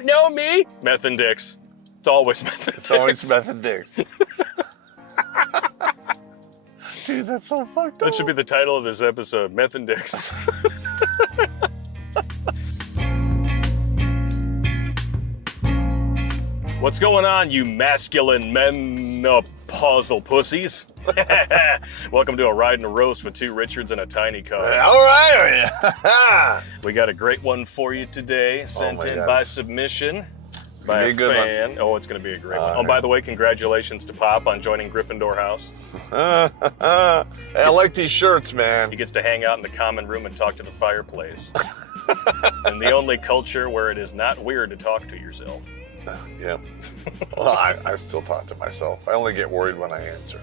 don't know me. Meth and dicks. It's always meth and dicks. It's always meth and dicks. Dude, that's so fucked up. That should be the title of this episode, Meth and Dicks. What's going on, you masculine menopausal pussies? Welcome to a ride and a roast with two Richards and a tiny car. All right. We got a great one for you today, sent in by submission. By a fan. Oh, it's going to be a great one. Oh, by the way, congratulations to Popp on joining Gryffindor House. Hey, I like these shirts, man. He gets to hang out in the common room and talk to the fireplace. In the only culture where it is not weird to talk to yourself. Yeah. Well, I still talk to myself. I only get worried when I answer.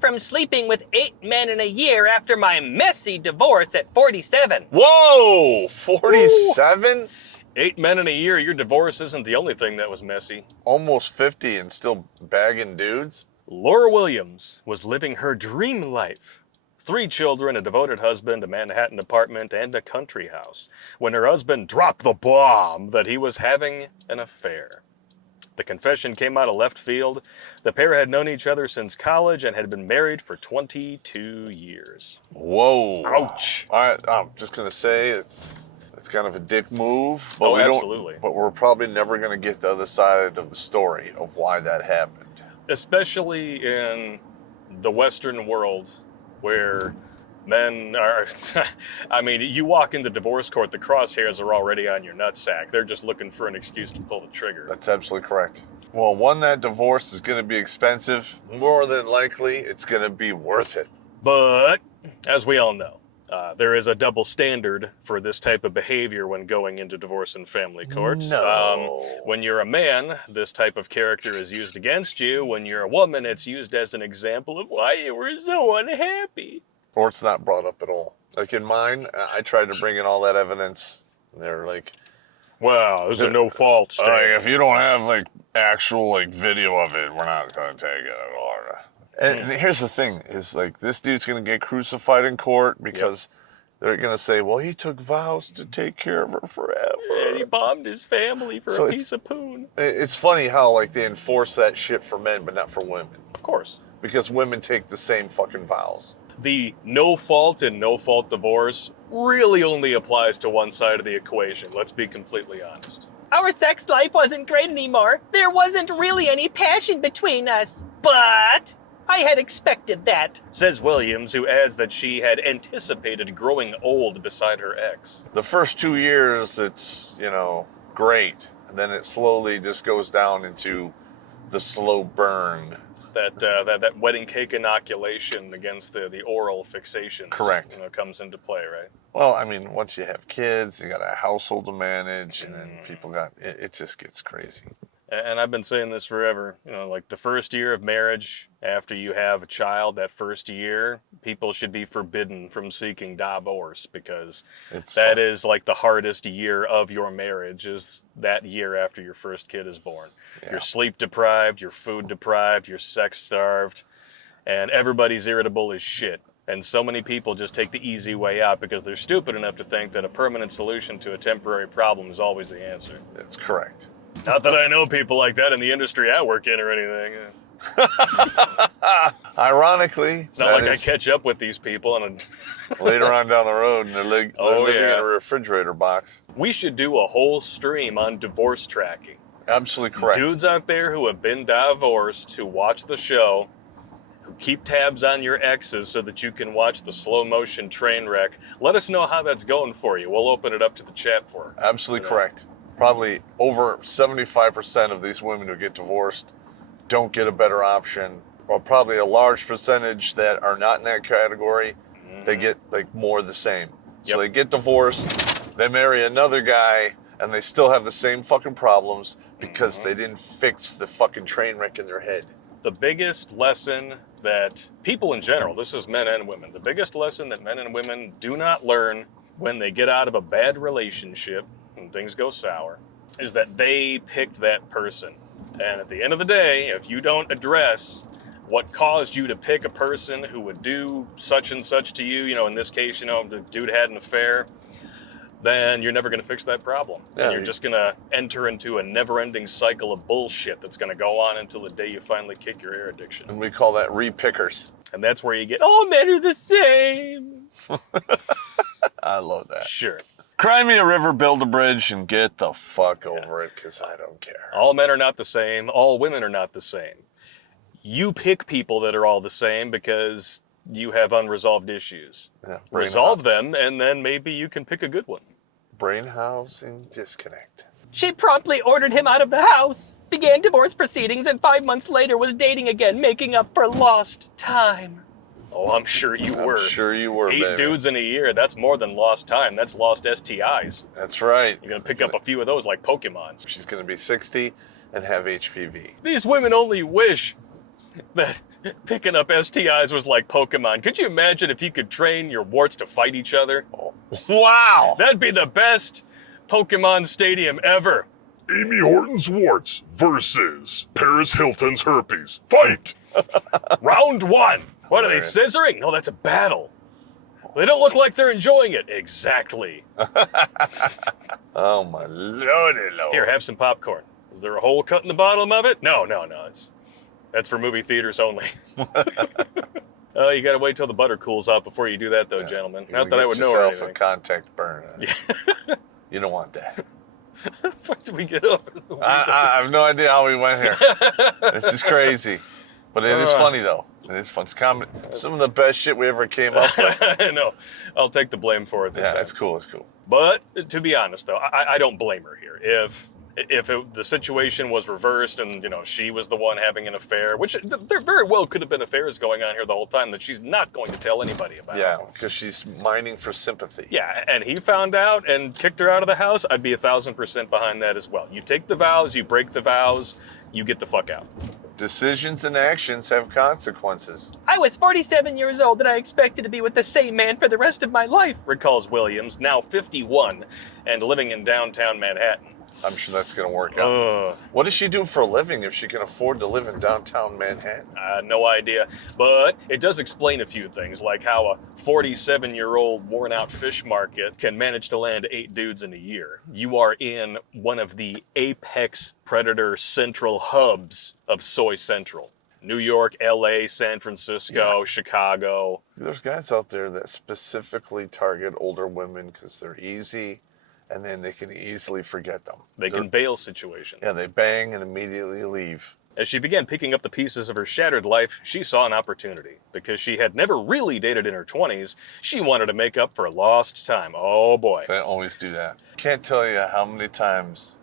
From sleeping with 8 men in a year after my messy divorce at 47. Whoa! 47? 8 men in a year, your divorce isn't the only thing that was messy. Almost 50 and still bagging dudes? Laura Williams was living her dream life. 3 children, a devoted husband, a Manhattan apartment, and a country house, when her husband dropped the bomb that he was having an affair. The confession came out of left field. The pair had known each other since college and had been married for 22 years. Whoa. Ouch. I'm just going to say it's kind of a dick move. But absolutely. But we're probably never going to get the other side of the story of why that happened. Especially in the Western world where men are, I mean, you walk into divorce court, the crosshairs are already on your nutsack. They're just looking for an excuse to pull the trigger. That's absolutely correct. Well, one, that divorce is going to be expensive. More than likely, it's going to be worth it. But, as we all know, there is a double standard for this type of behavior when going into divorce and family court. No. When you're a man, this type of character is used against you. When you're a woman, it's used as an example of why you were so unhappy. Or it's not brought up at all. Like in mine, I tried to bring in all that evidence. They're like, wow, there's a no-fault standard. If you don't have like actual like video of it, we're not going to take it at all. And here's the thing: is like this dude's going to get crucified in court because they're going to say, well, he took vows to take care of her forever. And he bombed his family for a piece of poon. It's funny how like they enforce that shit for men, but not for women. Of course. Because women take the same fucking vows. The no-fault and no-fault divorce really only applies to one side of the equation. Let's be completely honest. Our sex life wasn't great anymore. There wasn't really any passion between us. But I had expected that, says Williams, who adds that she had anticipated growing old beside her ex. The first 2 years, it's, great. And then it slowly just goes down into the slow burn. That wedding cake inoculation against the oral fixation. Correct. Comes into play, right? Well, I mean, once you have kids, you got a household to manage, and then people it just gets crazy. And I've been saying this forever, like the first year of marriage, after you have a child, that first year, people should be forbidden from seeking divorce because that is like the hardest year of your marriage is that year after your first kid is born. Yeah. You're sleep deprived, you're food deprived, you're sex starved, and everybody's irritable as shit. And so many people just take the easy way out because they're stupid enough to think that a permanent solution to a temporary problem is always the answer. That's correct. Not that I know people like that in the industry I work in or anything. Ironically, it's not like I catch up with these people and later on down the road and they're living in a refrigerator box. We should do a whole stream on divorce tracking. Absolutely correct. Dudes out there who have been divorced, who watch the show, who keep tabs on your exes so that you can watch the slow motion train wreck. Let us know how that's going for you. We'll open it up to the chat for it. Absolutely correct. Probably over 75% of these women who get divorced don't get a better option, or probably a large percentage that are not in that category, they get like more of the same. So they get divorced, they marry another guy, and they still have the same fucking problems because they didn't fix the fucking train wreck in their head. The biggest lesson that people in general, this is men and women, the biggest lesson that men and women do not learn when they get out of a bad relationship and things go sour is that they picked that person. And at the end of the day, if you don't address what caused you to pick a person who would do such and such to you, in this case, the dude had an affair, then you're never going to fix that problem. Yeah, and you're just going to enter into a never-ending cycle of bullshit that's going to go on until the day you finally kick your air addiction. And we call that re-pickers. And that's where you get, all men are the same. I love that. Sure. Cry me a river, build a bridge, and get the fuck over it, because I don't care. All men are not the same. All women are not the same. You pick people that are all the same because you have unresolved issues. Yeah, Resolve them, and then maybe you can pick a good one. Brain housing disconnect. She promptly ordered him out of the house, began divorce proceedings, and 5 months later was dating again, making up for lost time. Oh, I'm sure you were. I'm sure you were, 8 baby. dudes in a year, that's more than lost time. That's lost STIs. That's right. You're going to pick up a few of those like Pokemon. She's going to be 60 and have HPV. These women only wish that picking up STIs was like Pokemon. Could you imagine if you could train your warts to fight each other? Oh. Wow! That'd be the best Pokemon stadium ever. Amy Horton's warts versus Paris Hilton's herpes. Fight! Round 1. What are they, Hilarious. scissoring? No, that's a battle. They don't look like they're enjoying it. Exactly. Oh my lordy lord. Here, have some popcorn. Is there a hole cut in the bottom of it? No. That's for movie theaters only. You gotta wait till the butter cools out before you do that, though, gentlemen. You're Not gonna that I get would know or yourself anything. a contact burn. You don't want that. How the fuck did we get over the I have no idea how we went here. This is crazy. But it is funny, though. It is fun. It's comedy. Some of the best shit we ever came up with. I know. I'll take the blame for it this Yeah, time. it's cool. It's cool. But to be honest, though, I don't blame her here. If the situation was reversed and, she was the one having an affair, which there very well could have been affairs going on here the whole time that she's not going to tell anybody about. Yeah, because she's mining for sympathy. Yeah, and he found out and kicked her out of the house, I'd be 1,000% behind that as well. You take the vows, you break the vows, you get the fuck out. Decisions and actions have consequences. I was 47 years old and I expected to be with the same man for the rest of my life. Recalls Williams, now 51 and living in downtown Manhattan. I'm sure that's going to work out. What does she do for a living if she can afford to live in downtown Manhattan? No idea. But it does explain a few things, like how a 47-year-old worn-out fish market can manage to land 8 dudes in a year. You are in one of the apex predator central hubs of Soy Central. New York, LA, San Francisco, Chicago. There's guys out there that specifically target older women because they're easy, and then they can easily forget them. They can bail situations. Yeah, they bang and immediately leave. As she began picking up the pieces of her shattered life, she saw an opportunity. Because she had never really dated in her 20s, she wanted to make up for lost time. Oh boy. They always do that. Can't tell you how many times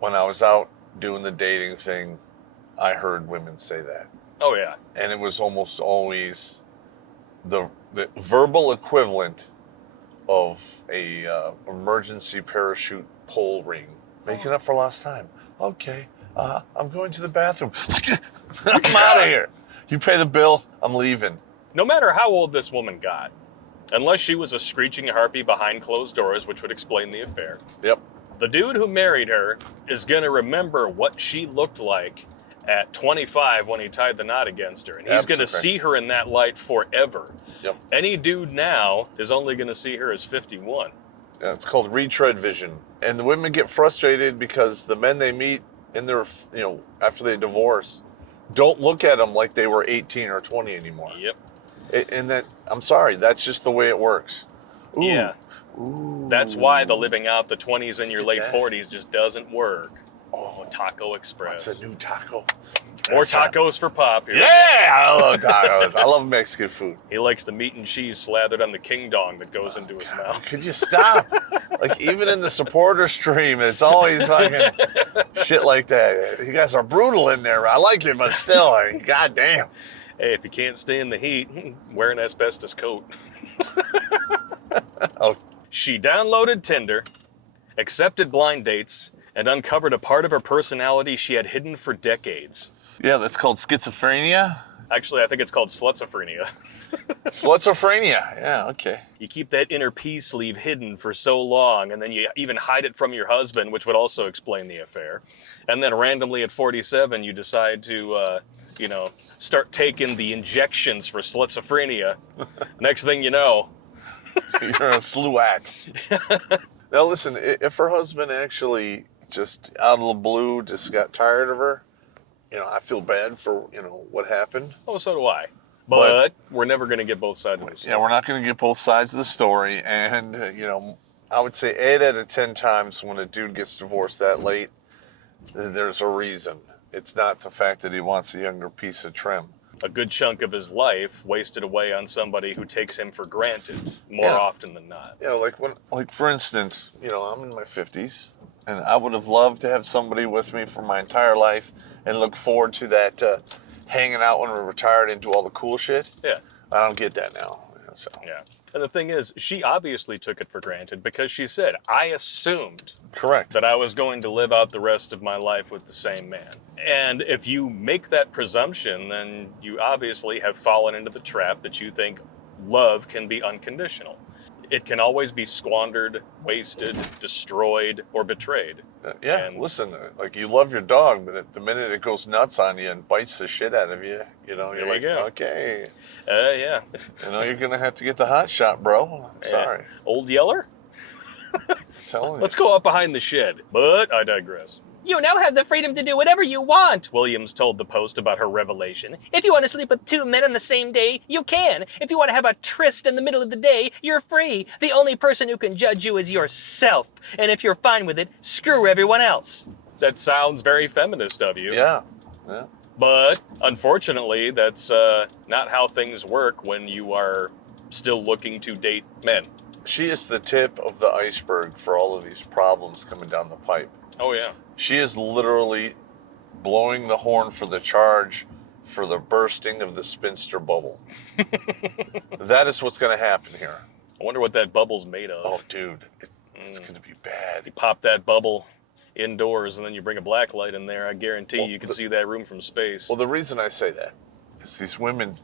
when I was out doing the dating thing, I heard women say that. Oh yeah. And it was almost always the verbal equivalent of a emergency parachute pull ring. Making up for lost time. Okay, I'm going to the bathroom. I'm out of here. You pay the bill, I'm leaving. No matter how old this woman got, unless she was a screeching harpy behind closed doors, which would explain the affair, Yep. the dude who married her is going to remember what she looked like at 25 when he tied the knot against her. And he's going to Absolutely. see her in that light forever. Yep. Any dude now is only going to see her as 51. Yeah, it's called retread vision. And the women get frustrated because the men they meet in their, after they divorce, don't look at them like they were 18 or 20 anymore. Yep. And that, I'm sorry, that's just the way it works. Ooh. Yeah. Ooh. That's why the living out the 20s and your late Yeah. 40s just doesn't work. Oh, Taco Express. that's a new taco. Or tacos for Popp. Here. Yeah, I love tacos. I love Mexican food. He likes the meat and cheese slathered on the king dong that goes into his mouth. Could you stop? Like, even in the supporter stream, it's always fucking shit like that. You guys are brutal in there. I like it, but still, goddamn. Hey, if you can't stand the heat, wear an asbestos coat. Oh. She downloaded Tinder, accepted blind dates, and uncovered a part of her personality she had hidden for decades. Yeah, that's called schizophrenia. Actually, I think it's called slutzophrenia. Slutzophrenia. Yeah, okay. You keep that inner pea sleeve hidden for so long, and then you even hide it from your husband, which would also explain the affair. And then randomly at 47, you decide to, start taking the injections for slutzophrenia. Next thing you know... You're a sluat. Now listen, if her husband actually just out of the blue just got tired of her, I feel bad for, what happened. Oh, so do I. But we're never going to get both sides of the story. Yeah, we're not going to get both sides of the story. And, I would say 8 out of 10 times when a dude gets divorced that late, there's a reason. It's not the fact that he wants a younger piece of trim. A good chunk of his life wasted away on somebody who takes him for granted more often than not. Yeah, like for instance, I'm in my 50s, and I would have loved to have somebody with me for my entire life and look forward to that hanging out when we're retired and do all the cool shit. Yeah. I don't get that now. So. Yeah. And the thing is, she obviously took it for granted because she said, I assumed Correct. that I was going to live out the rest of my life with the same man. And if you make that presumption, then you obviously have fallen into the trap that you think love can be unconditional. It can always be squandered, wasted, destroyed, or betrayed. Yeah, and listen, like you love your dog, but the minute it goes nuts on you and bites the shit out of you, you're like, okay. Yeah. You're going to have to get the hot shot, bro. I'm sorry. Old Yeller? Telling you. Let's go up behind the shed, but I digress. You now have the freedom to do whatever you want. Williams told the Post about her revelation. If you want to sleep with 2 men on the same day, you can. If you want to have a tryst in the middle of the day, you're free. The only person who can judge you is yourself. And if you're fine with it, screw everyone else. That sounds very feminist of you. Yeah. But unfortunately, that's not how things work when you are still looking to date men. She is the tip of the iceberg for all of these problems coming down the pipe. Oh, yeah. She is literally blowing the horn for the charge for the bursting of the Spinster Bubble. That is what's going to happen here. I wonder what that bubble's made of. Oh, dude, it's going to be bad. You pop that bubble indoors and then you bring a black light in there, I guarantee you can see that room from space. Well, the reason I say that is these women,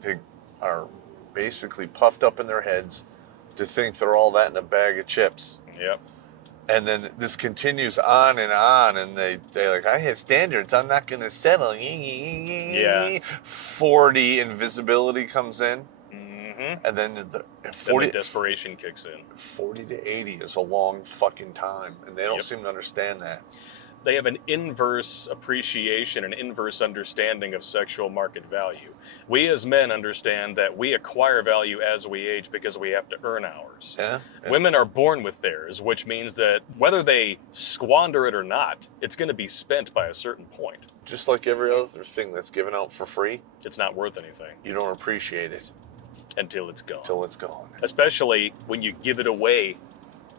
they are basically puffed up in their heads to think they're all that in a bag of chips. Yep. And then this continues on, and they're like, I have standards, I'm not going to settle. Yeah. 40 invisibility comes in. Mm-hmm. And then the 40, then the desperation kicks in. 40 to 80 is a long fucking time, and they don't seem to understand that. They have an inverse appreciation, an inverse understanding of sexual market value. We as men understand that we acquire value as we age because we have to earn ours. Yeah. Women are born with theirs, which means that whether they squander it or not, it's going to be spent by a certain point. Just like every other thing that's given out for free, it's not worth anything. You don't appreciate it. Until it's gone. Until it's gone. Especially when you give it away.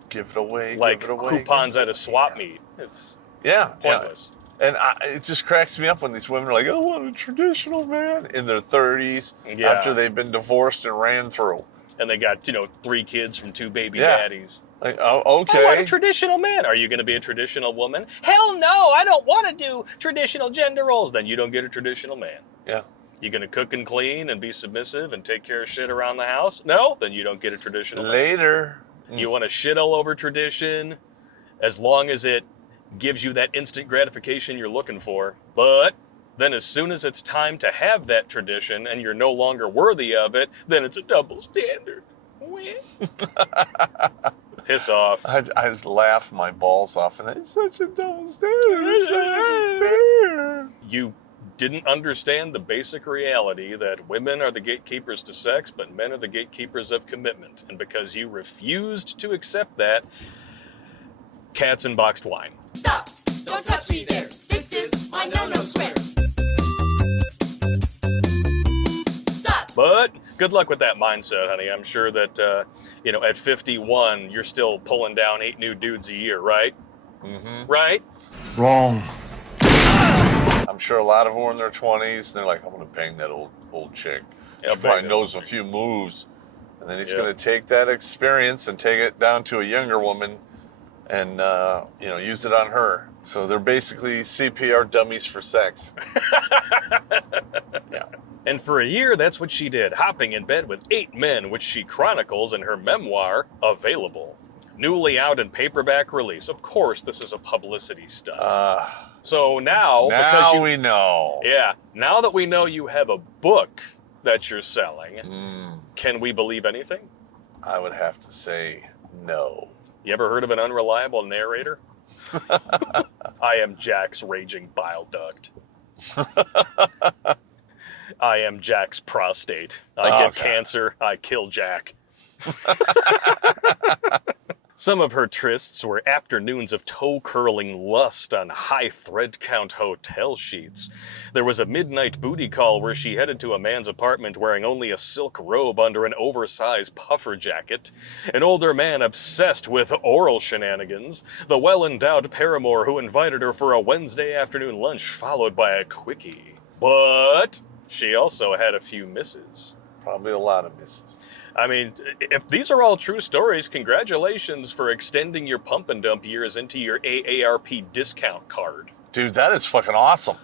Give it away. Like give it away, coupons at a swap meet. It's pointless. Yeah. And it just cracks me up when these women are like, I want a traditional man in their 30s after they've been divorced and ran through. And they got, 3 kids from 2 baby daddies. Like, oh, okay. I want a traditional man. Are you going to be a traditional woman? Hell no, I don't want to do traditional gender roles. Then you don't get a traditional man. Yeah. You going to cook and clean and be submissive and take care of shit around the house? No, then you don't get a traditional man. Later. You want to shit all over tradition as long as it gives you that instant gratification you're looking for. But then as soon as it's time to have that tradition and you're no longer worthy of it, then it's a double standard. Piss off. I just laugh my balls off, and it's such a double standard. It's so unfair. You didn't understand the basic reality that women are the gatekeepers to sex, but men are the gatekeepers of commitment. And because you refused to accept that, cats and boxed wine. Stop! Don't touch me there! This is my no-no square! But good luck with that mindset, honey. I'm sure that, at 51, you're still pulling down 8 new dudes a year, right? Mm-hmm. Right? Wrong. I'm sure a lot of them are in their 20s. They're like, I'm going to bang that old chick. Yeah, She probably knows a few moves. And then he's going to take that experience and take it down to a younger woman and, use it on her. So they're basically CPR dummies for sex. Yeah. And for a year, that's what she did, hopping in bed with 8 men, which she chronicles in her memoir, Available. Newly out in paperback release. Of course, this is a publicity stunt. So now we know. Yeah, now that we know you have a book that you're selling, can we believe anything? I would have to say no. You ever heard of an unreliable narrator? I am Jack's raging bile duct. I am Jack's prostate. I get cancer, I kill Jack. Some of her trysts were afternoons of toe-curling lust on high thread count hotel sheets. There was a midnight booty call where she headed to a man's apartment wearing only a silk robe under an oversized puffer jacket, an older man obsessed with oral shenanigans, the well-endowed paramour who invited her for a Wednesday afternoon lunch followed by a quickie. But she also had a few misses. Probably a lot of misses. I mean, if these are all true stories, congratulations for extending your pump and dump years into your AARP discount card. Dude, that is fucking awesome.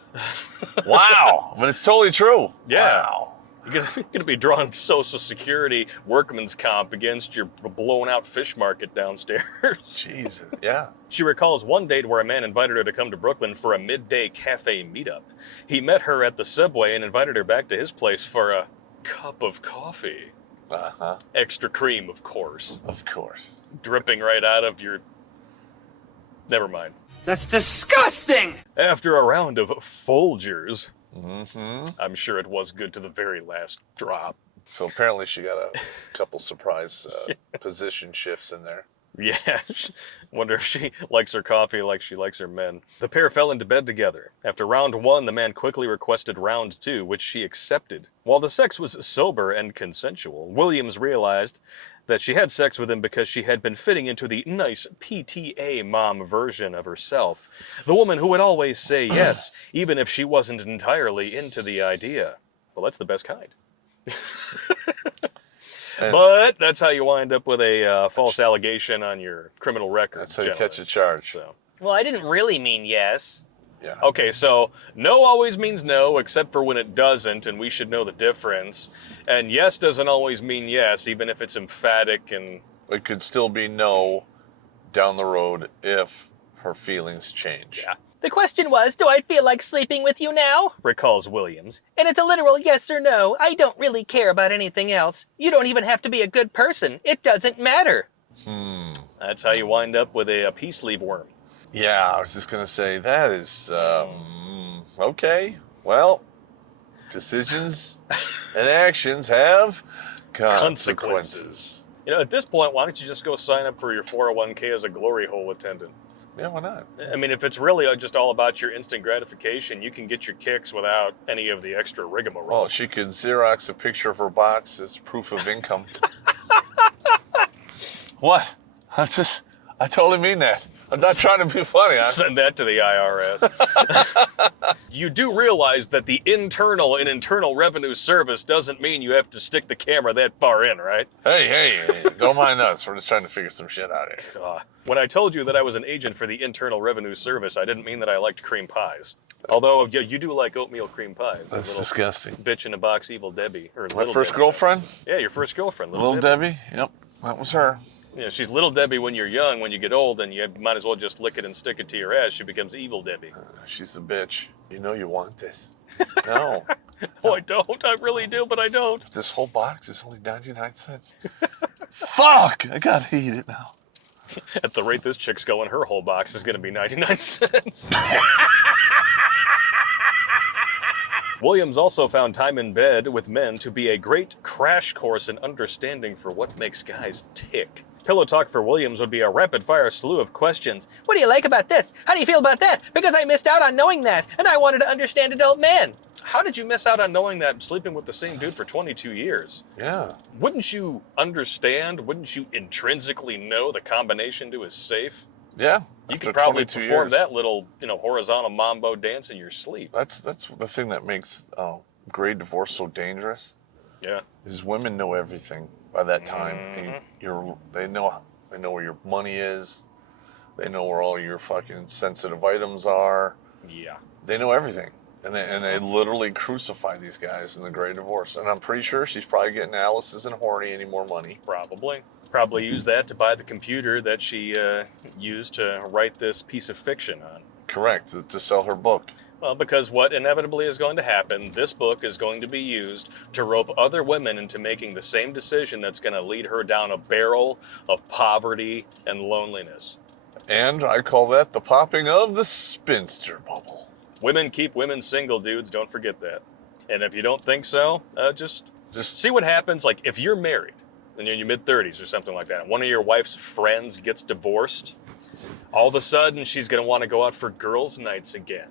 Wow. But it's totally true. Yeah. Wow. You're gonna be drawing Social Security workman's comp against your blown out fish market downstairs. Jesus, yeah. She recalls one date where a man invited her to come to Brooklyn for a midday cafe meetup. He met her at the subway and invited her back to his place for a cup of coffee. Uh-huh. Extra cream, of course. Of course. Dripping right out of your... Never mind. That's disgusting! After a round of Folgers, Mm-hmm. I'm sure it was good to the very last drop. So apparently she got a couple surprise position shifts in there. Yeah, wonder if she likes her coffee like she likes her men. The pair fell into bed together. After round 1, the man quickly requested round 2, which she accepted. While the sex was sober and consensual, Williams realized that she had sex with him because she had been fitting into the nice PTA mom version of herself. The woman who would always say yes, even if she wasn't entirely into the idea. Well, that's the best kind. But that's how you wind up with a false allegation on your criminal record. That's how you catch a charge. So. Well, I didn't really mean yes. Yeah. Okay, so no always means no, except for when it doesn't, and we should know the difference. And yes doesn't always mean yes, even if it's emphatic and... It could still be no down the road if her feelings change. Yeah. The question was, do I feel like sleeping with you now? Recalls Williams. And it's a literal yes or no. I don't really care about anything else. You don't even have to be a good person. It doesn't matter. That's how you wind up with a peace leave worm. Yeah, I was just going to say that is, okay. Well, decisions and actions have consequences. At this point, why don't you just go sign up for your 401k as a glory hole attendant? Yeah, why not? I mean, if it's really just all about your instant gratification, you can get your kicks without any of the extra rigmarole. Well, she could Xerox a picture of her box as proof of income. What? I totally mean that. I'm not trying to be funny. Send that to the IRS. You do realize that the Internal Revenue Service doesn't mean you have to stick the camera that far in, right? Hey, don't mind us. We're just trying to figure some shit out here. When I told you that I was an agent for the Internal Revenue Service, I didn't mean that I liked cream pies. Although, yeah, you do like oatmeal cream pies. That's disgusting. Bitch in a box, Evil Debbie. Or My Little first Debbie. girlfriend? Yeah, your first girlfriend. Little Debbie? Yep, that was her. Yeah, she's Little Debbie when you're young. When you get old, then you might as well just lick it and stick it to your ass. She becomes Evil Debbie. She's the bitch. You know you want this. No. Oh, I don't. I really do, but I don't. This whole box is only 99 cents. Fuck! I gotta eat it now. At the rate this chick's going, her whole box is going to be 99 cents. Williams also found time in bed with men to be a great crash course in understanding for what makes guys tick. Pillow talk for Williams would be a rapid-fire slew of questions. What do you like about this? How do you feel about that? Because I missed out on knowing that, and I wanted to understand adult man. How did you miss out on knowing that sleeping with the same dude for 22 years? Yeah. Wouldn't you understand? Wouldn't you intrinsically know the combination to is safe? Yeah. You after could probably 22 perform years. that little, horizontal mambo dance in your sleep. That's the thing that makes gray divorce so dangerous. Yeah. Is women know everything by that time. Mm-hmm. They know where your money is. They know where all your fucking sensitive items are. Yeah. They know everything. And they literally crucify these guys in the gray divorce. And I'm pretty sure she's probably getting Alice isn't horny any more money. Probably use that to buy the computer that she used to write this piece of fiction on. Correct, to sell her book. Well, because what inevitably is going to happen, this book is going to be used to rope other women into making the same decision that's going to lead her down a barrel of poverty and loneliness. And I call that the popping of the Spinster Bubble. Women keep women single, dudes. Don't forget that. And if you don't think so, just see what happens. Like, if you're married and you're in your mid-30s or something like that, and one of your wife's friends gets divorced, all of a sudden she's going to want to go out for girls' nights again.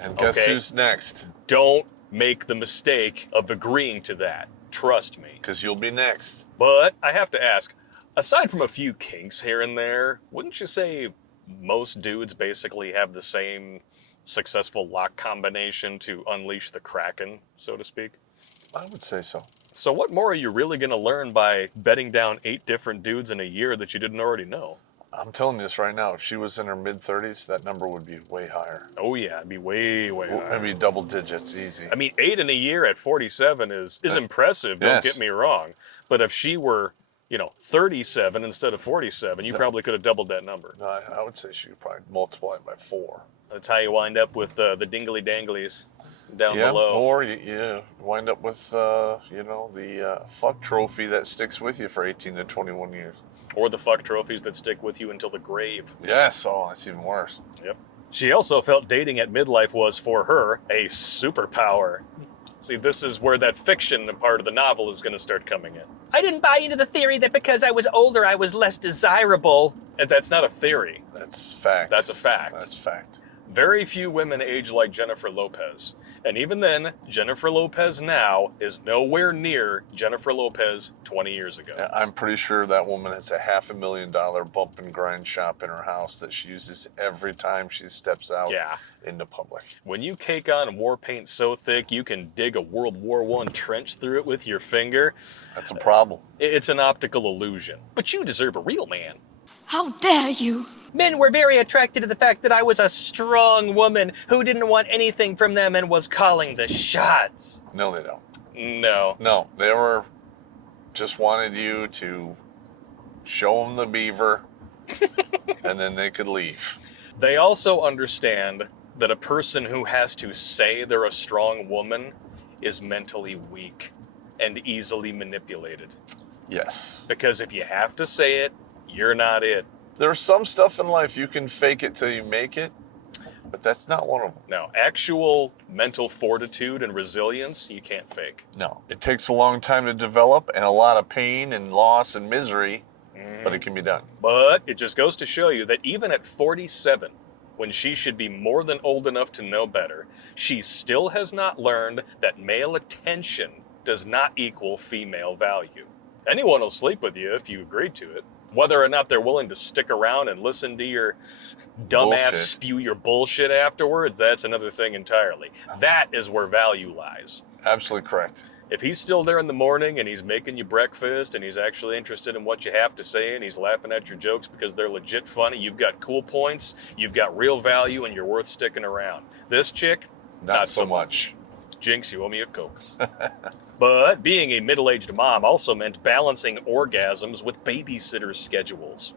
And guess who's next? Don't make the mistake of agreeing to that. Trust me. Because you'll be next. But I have to ask, aside from a few kinks here and there, wouldn't you say most dudes basically have the same successful lock combination to unleash the Kraken, so to speak? I would say so. So what more are you really going to learn by bedding down 8 different dudes in a year that you didn't already know? I'm telling you this right now. If she was in her mid-30s, that number would be way higher. Oh, yeah. It'd be way, way higher. It'd be double digits, easy. I mean, 8 in a year at 47 is impressive, don't get me wrong. But if she were, 37 instead of 47, you probably could have doubled that number. No, I would say she could probably multiply it by 4. That's how you wind up with the dingly danglies down below. Or you wind up with, the fuck trophy that sticks with you for 18 to 21 years. Or the fuck trophies that stick with you until the grave. Yes, that's even worse. Yep. She also felt dating at midlife was, for her, a superpower. See, this is where that fiction part of the novel is going to start coming in. I didn't buy into the theory that because I was older, I was less desirable. And that's not a theory. That's fact. That's a fact. That's fact. Very few women age like Jennifer Lopez. And even then, Jennifer Lopez now is nowhere near Jennifer Lopez 20 years ago. I'm pretty sure that woman has a $500,000 bump and grind shop in her house that she uses every time she steps out into public. When you cake on war paint so thick you can dig a World War I trench through it with your finger, that's a problem. It's an optical illusion. But you deserve a real man. How dare you? Men were very attracted to the fact that I was a strong woman who didn't want anything from them and was calling the shots. No, they don't. No. No, they were just wanted you to show them the beaver and then they could leave. They also understand that a person who has to say they're a strong woman is mentally weak and easily manipulated. Yes. Because if you have to say it, you're not it. There's some stuff in life you can fake it till you make it, but that's not one of them. No, actual mental fortitude and resilience, you can't fake. No, it takes a long time to develop and a lot of pain and loss and misery, but it can be done. But it just goes to show you that even at 47, when she should be more than old enough to know better, she still has not learned that male attention does not equal female value. Anyone will sleep with you if you agree to it. Whether or not they're willing to stick around and listen to your dumbass spew your bullshit afterwards, that's another thing entirely. That is where value lies. Absolutely correct. If he's still there in the morning and he's making you breakfast and he's actually interested in what you have to say and he's laughing at your jokes because they're legit funny, you've got cool points, you've got real value, and you're worth sticking around. This chick, not so much. Jinx, you owe me a Coke. But being a middle-aged mom also meant balancing orgasms with babysitters' schedules.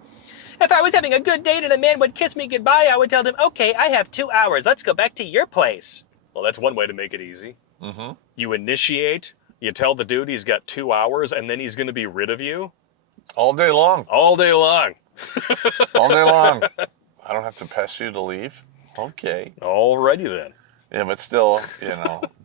If I was having a good date and a man would kiss me goodbye, I would tell them, okay, I have 2 hours. Let's go back to your place. Well, that's one way to make it easy. Mm-hmm. You initiate, you tell the dude he's got 2 hours, and then he's going to be rid of you. All day long. All day long. All day long. I don't have to pest you to leave. Okay. Alrighty then. Yeah, but still,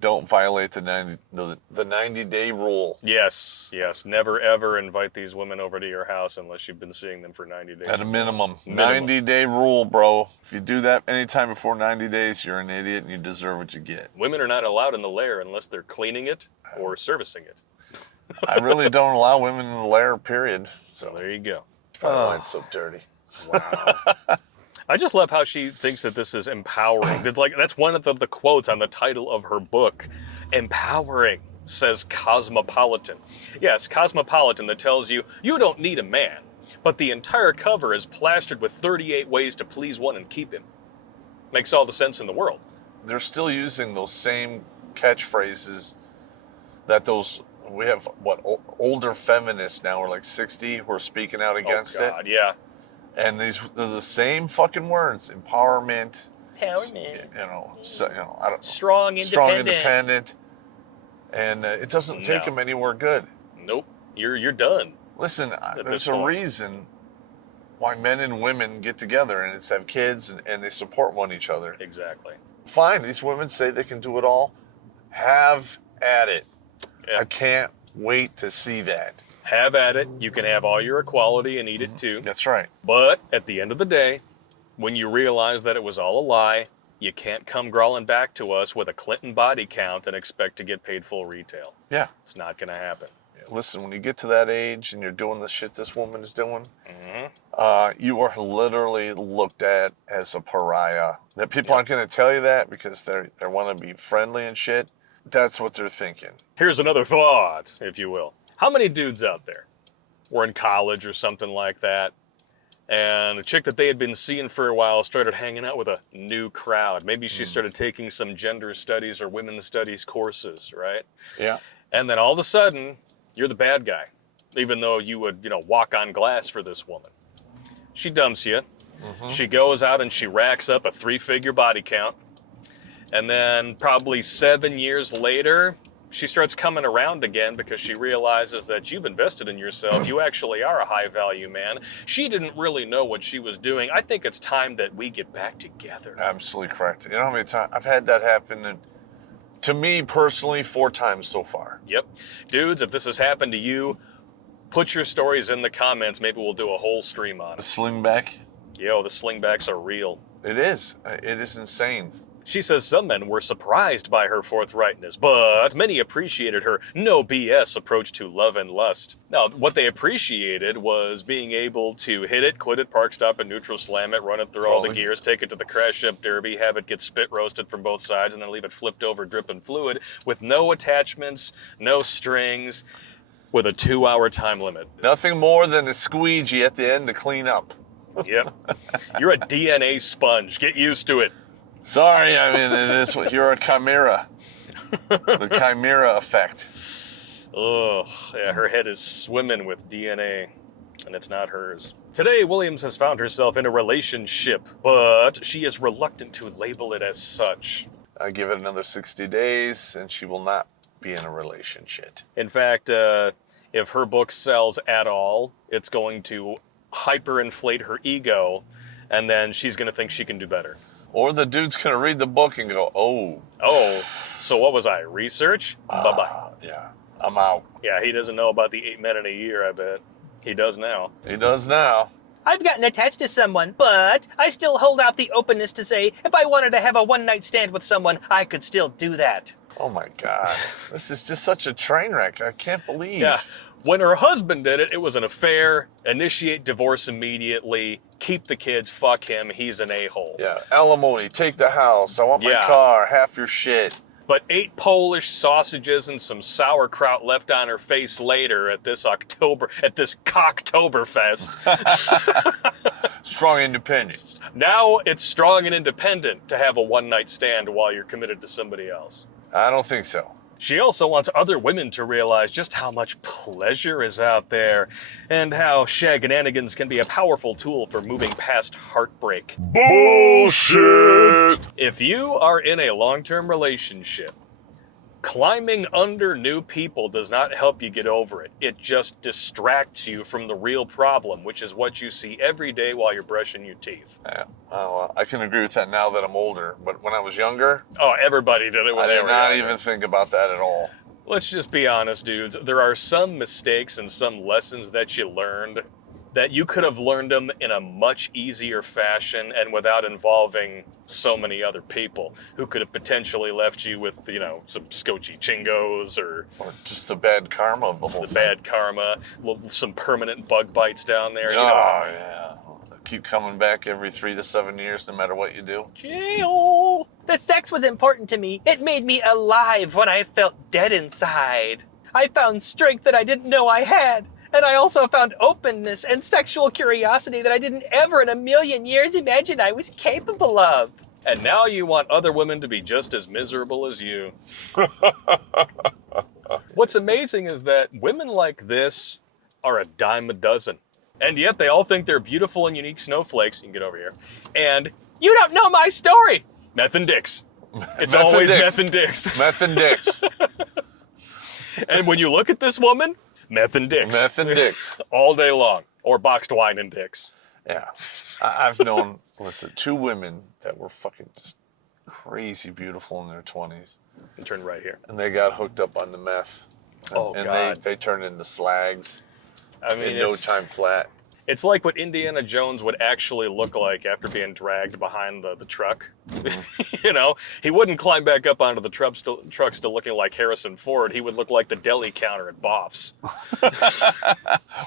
don't violate the 90-day rule. Yes. Never ever invite these women over to your house unless you've been seeing them for 90 days. At a minimum. 90-day rule, bro. If you do that anytime before 90 days, you're an idiot and you deserve what you get. Women are not allowed in the lair unless they're cleaning it or servicing it. I really don't allow women in the lair, period. So there you go. Probably why it's so dirty. Wow. I just love how she thinks that this is empowering. That's one of the quotes on the title of her book. Empowering, says Cosmopolitan. Yes, Cosmopolitan, that tells you don't need a man, but the entire cover is plastered with 38 ways to please one and keep him. Makes all the sense in the world. They're still using those same catchphrases that we have, older feminists now, are like 60, who are speaking out against it. Yeah. And they're the same fucking words: empowerment, strong, independent, and it doesn't take them anywhere good. Nope, you're done. Listen, there's a reason why men and women get together and it's have kids and they support each other. Exactly. Fine, these women say they can do it all. Have at it. Yeah. I can't wait to see that. Have at it. You can have all your equality and eat it too. That's right. But at the end of the day, when you realize that it was all a lie, you can't come crawling back to us with a Clinton body count and expect to get paid full retail. Yeah. It's not going to happen. Listen, when you get to that age and you're doing the shit this woman is doing, you are literally looked at as a pariah. That people aren't going to tell you that because they want to be friendly and shit. That's what they're thinking. Here's another thought, if you will. How many dudes out there were in college or something like that, and a chick that they had been seeing for a while started hanging out with a new crowd? Maybe she started taking some gender studies or women's studies courses, right? Yeah. And then all of a sudden, you're the bad guy, even though you would, walk on glass for this woman. She dumps you. She goes out and she racks up a 3-figure body count. And then probably 7 years later, she starts coming around again because she realizes that you've invested in yourself. You actually are a high-value man. She didn't really know what she was doing. I think it's time that we get back together. Absolutely correct. You know how many times I've had that happen? And to me personally, 4 times so far. Yep. Dudes, if this has happened to you, put your stories in the comments. Maybe we'll do a whole stream on it. The slingback? Yo, the slingbacks are real. It is. It is insane. She says some men were surprised by her forthrightness, but many appreciated her no BS approach to love and lust. Now, what they appreciated was being able to hit it, quit it, park stop and neutral slam it, run it through all the gears, take it to the crash up derby, have it get spit roasted from both sides, and then leave it flipped over dripping fluid with no attachments, no strings, with a 2-hour time limit. Nothing more than a squeegee at the end to clean up. Yep. You're a DNA sponge. Get used to it. Sorry, I mean, it is what you're a chimera. The chimera effect. Oh, yeah, her head is swimming with DNA, and it's not hers. Today, Williams has found herself in a relationship, but she is reluctant to label it as such. I give it another 60 days, and she will not be in a relationship. In fact, if her book sells at all, it's going to hyperinflate her ego, and then she's going to think she can do better. Or the dude's going to read the book and go, oh, so what was I, research? Bye-bye. Yeah, I'm out. Yeah, he doesn't know about the 8 men in a year, I bet. He does now. He does now. I've gotten attached to someone, but I still hold out the openness to say if I wanted to have a one-night stand with someone, I could still do that. Oh my God. This is just such a train wreck. I can't believe. Yeah. When her husband did it, it was an affair, initiate divorce immediately, keep the kids, fuck him, he's an a-hole. Yeah, alimony, take the house, I want my car, half your shit. But 8 Polish sausages and some sauerkraut left on her face later at this Cocktoberfest. Strong independent. Now it's strong and independent to have a one-night stand while you're committed to somebody else. I don't think so. She also wants other women to realize just how much pleasure is out there and how shagananigans can be a powerful tool for moving past heartbreak. Bullshit! If you are in a long-term relationship, Climbing under new people does not help you get over it. It just distracts you from the real problem, which is what you see every day while you're brushing your teeth. Yeah. Well, I can agree with that now that I'm older. But when I was younger, Oh, everybody did it when I they did were not younger. even think about that at all. Let's just be honest, dudes. There are some mistakes and some lessons that you learned that you could have learned them in a much easier fashion and without involving so many other people who could have potentially left you with, some scotchy chingos or Or just the bad karma of the whole the thing. bad karma, some permanent bug bites down there. Oh, You know what I mean? yeah. Keep coming back every 3 to 7 years, no matter what you do. Jail. The sex was important to me. It made me alive when I felt dead inside. I found strength that I didn't know I had. And I also found openness and sexual curiosity that I didn't ever in a million years imagine I was capable of. And now you want other women to be just as miserable as you. What's amazing is that women like this are a dime a dozen. And yet they all think they're beautiful and unique snowflakes. You can get over here. And You don't know my story. meth and dicks. It's Meth and always dicks. meth and dicks. Meth and dicks. And when you look at this woman, meth and dicks. Meth and dicks. All day long. Or boxed wine and dicks. Yeah. I've known, 2 women that were fucking just crazy beautiful in their 20s. And turn right here. And they got hooked up on the meth. Oh, and God. they turned into slags I mean, in no time flat. It's like what Indiana Jones would actually look like after being dragged behind the truck. He wouldn't climb back up onto the truck still looking like Harrison Ford. He would look like the deli counter at Boff's.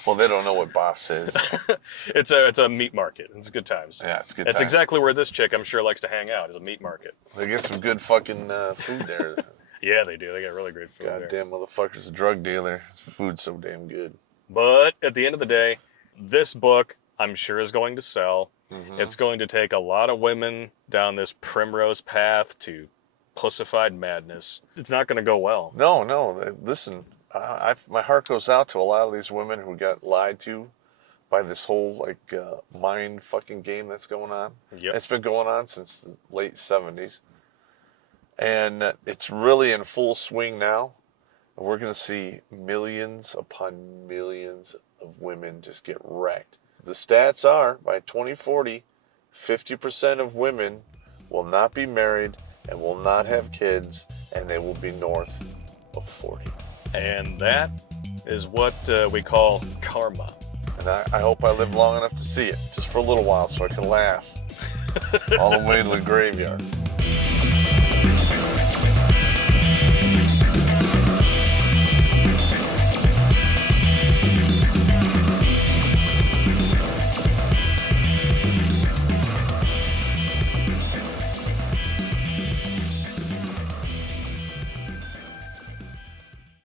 Well, they don't know what Boff's is. It's a meat market. It's good times. Yeah, it's good That's times. exactly where this chick, I'm sure, likes to hang out, is a meat market. They get some good fucking food there. Yeah, they do. They got really great food there. Goddamn motherfucker's a drug dealer. His food's so damn good. But at the end of the day, this book, I'm sure, is going to sell. Mm-hmm. It's going to take a lot of women down this primrose path to pussified madness. It's not going to go well. No. Listen, my heart goes out to a lot of these women who got lied to by this whole mind fucking game that's going on. Yep. It's been going on since the late 70s. And it's really in full swing now. And we're going to see millions upon millions of women just get wrecked. The stats are, by 2040, 50% of women will not be married and will not have kids, and they will be north of 40. And that is what we call karma. And I hope I live long enough to see it, just for a little while, so I can laugh all the way to the graveyard.